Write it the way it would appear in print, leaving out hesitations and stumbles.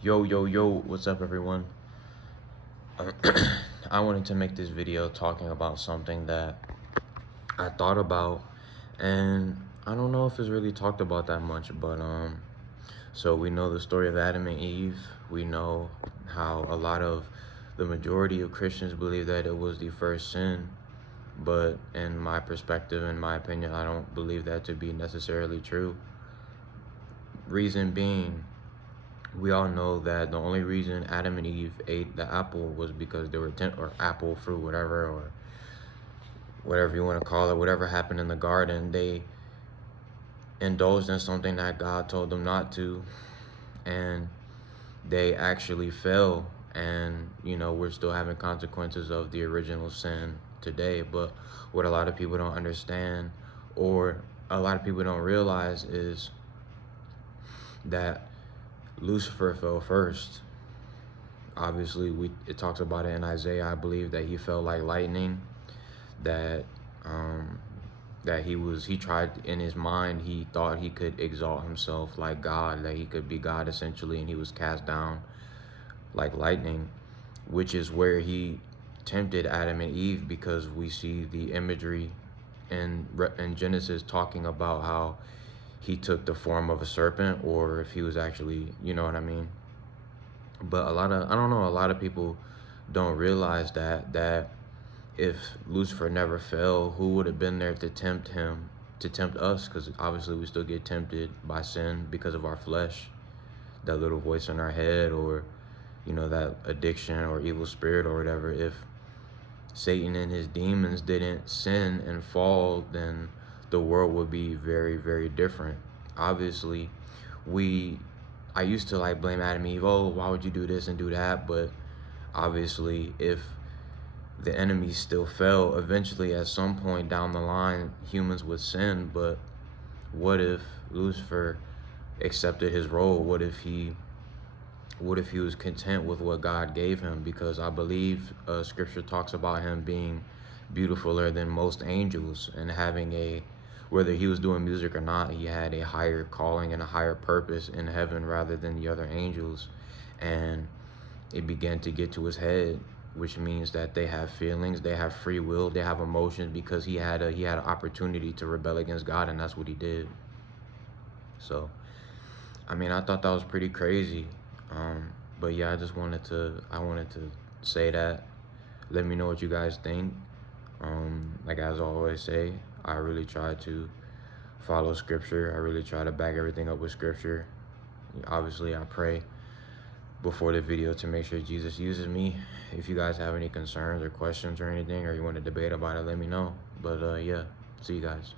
Yo, what's up, everyone? I wanted to make this video talking about something that I thought about, and I don't know if it's really talked about that much, but so we know the story of Adam and Eve. We know how the majority of Christians believe that it was the first sin, but in my perspective, in my opinion, I don't believe that to be necessarily true. Reason being, we all know that the only reason Adam and Eve ate the apple was because they were or apple fruit, or whatever you want to call it, whatever happened in the garden, they indulged in something that God told them not to, and they actually fell. And we're still having consequences of the original sin today. But what a lot of people don't understand, or a lot of people don't realize, is that Lucifer fell first. Obviously, it talks about it in Isaiah. I believe that he fell like lightning. That he tried in his mind. He thought he could exalt himself like God, that he could be God essentially, and he was cast down like lightning, which is where he tempted Adam and Eve, because we see the imagery in Genesis talking about how he took the form of a serpent, or if he was actually, you know what I mean. But I don't know, a lot of people don't realize that if Lucifer never fell, who would have been there to tempt him, to tempt us? Because obviously we still get tempted by sin because of our flesh, that little voice in our head, or that addiction or evil spirit or whatever. If Satan and his demons didn't sin and fall, then the world would be very, very different. Obviously, I used to blame Adam and Eve. Oh, why would you do this and do that? But obviously, if the enemy still fell, eventually at some point down the line, humans would sin. But what if Lucifer accepted his role? What if he was content with what God gave him? Because I believe scripture talks about him being beautifuler than most angels, and having whether he was doing music or not, he had a higher calling and a higher purpose in heaven rather than the other angels. And it began to get to his head, which means that they have feelings, they have free will, they have emotions, because he had an opportunity to rebel against God, and that's what he did. So I mean, I thought that was pretty crazy. But yeah, I wanted to say that. Let me know what you guys think. Like as I always say, I really try to follow scripture. I really try to back everything up with scripture. Obviously, I pray before the video to make sure Jesus uses me. If you guys have any concerns or questions or anything, or you want to debate about it, let me know. But yeah, see you guys.